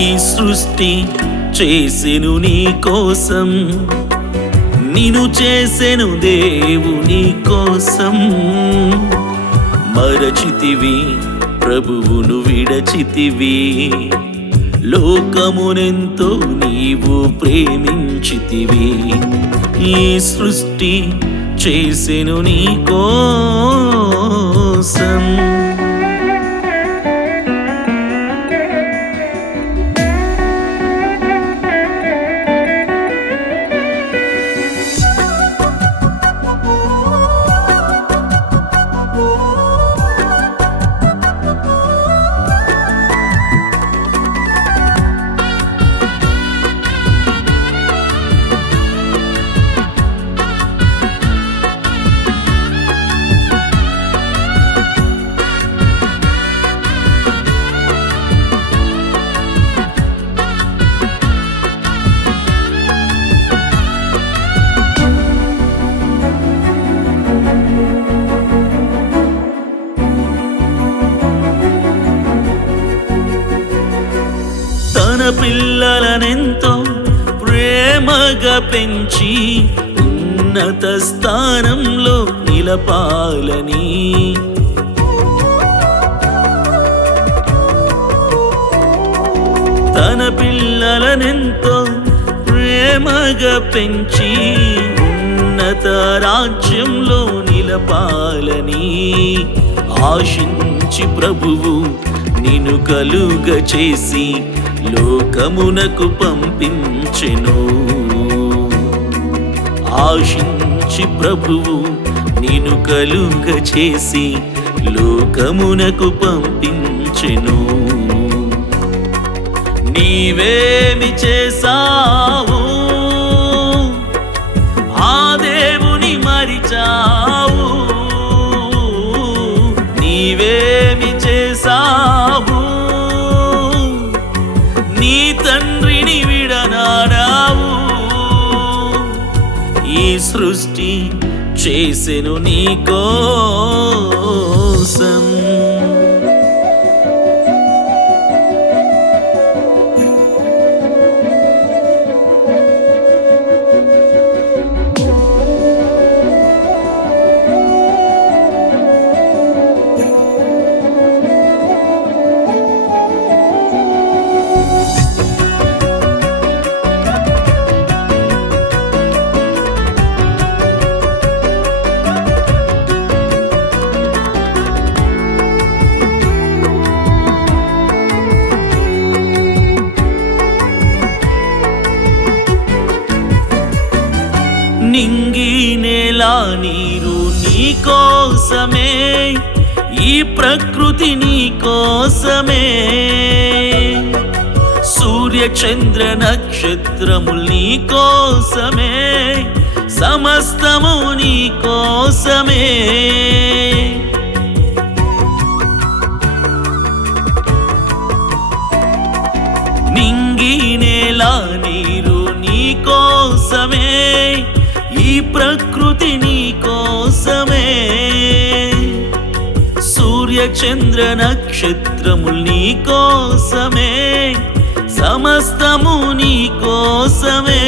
ఈ సృష్టి చేసెను నీ కోసం. నిను చేసెను దేవుని కోసం. మరచితివి ప్రభువును విడచితివి. లోకమునెంతో నీవు ప్రేమించితివి. ఈ సృష్టి చేసెను నీ కోసం. పిల్లలనెంతో ప్రేమగా పెంచి ఉన్నత స్థానంలో నిలపాలని. తన పిల్లలనెంతో ప్రేమగా పెంచి ఉన్నత రాజ్యంలో నిలపాలని. ఆశించి ప్రభువు నిను కలుగ చేసి లోకమునకు పంపించెను. ఆశించి ప్రభువు నిను కలుగ చేసి లోకమునకు పంపించెను. నీవేమి చేసావు ఆ దేవుని మరిచావు. నీవే సృష్టి చేసెను నీ కోసం. నీరు నీ కోసమే ఈ ప్రకృతి నీ కోసమే. సూర్య చంద్ర నక్షత్రములు నీ కోసమే సమస్తము నీ కోసమే. నింగి నేల నీరు నీ కోసమే ఈ ప్రకృతిని చంద్ర నక్షత్రములు నీ కోసమే సమస్తము నీ కోసమే.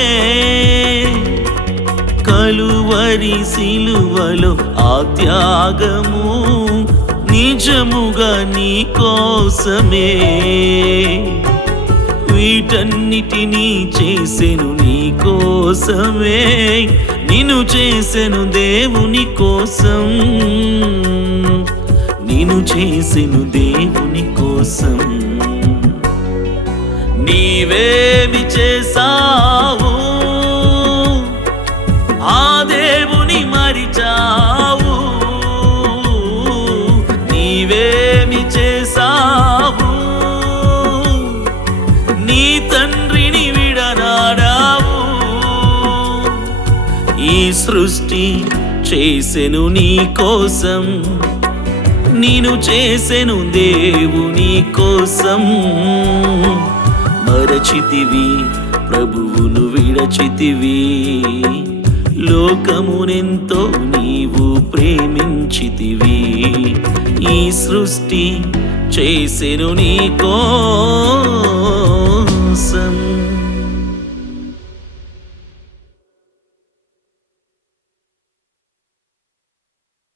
కలువరి సిలువలో ఆ త్యాగము నిజముగా నీ కోసమే. వీటన్నిటినీ చేసెను నీ కోసమే నిన్ను చేసెను దేవుని కోసం. నేను చేసిన దేవుని కోసం. నీవేమి చేసావు ఆ దేవుని మరిచావు. నీవేమి చేసావు నీ తండ్రిని విడనాడావు. ఈ సృష్టి చేసెను నీ కోసం. నేను చేసెను దేవుని కోసం. మరచితివి ప్రభువును విడచితివి. లోకమునెంతో నీవు ప్రేమించితివి. ఈ సృష్టి చేసెను నీ కోసం.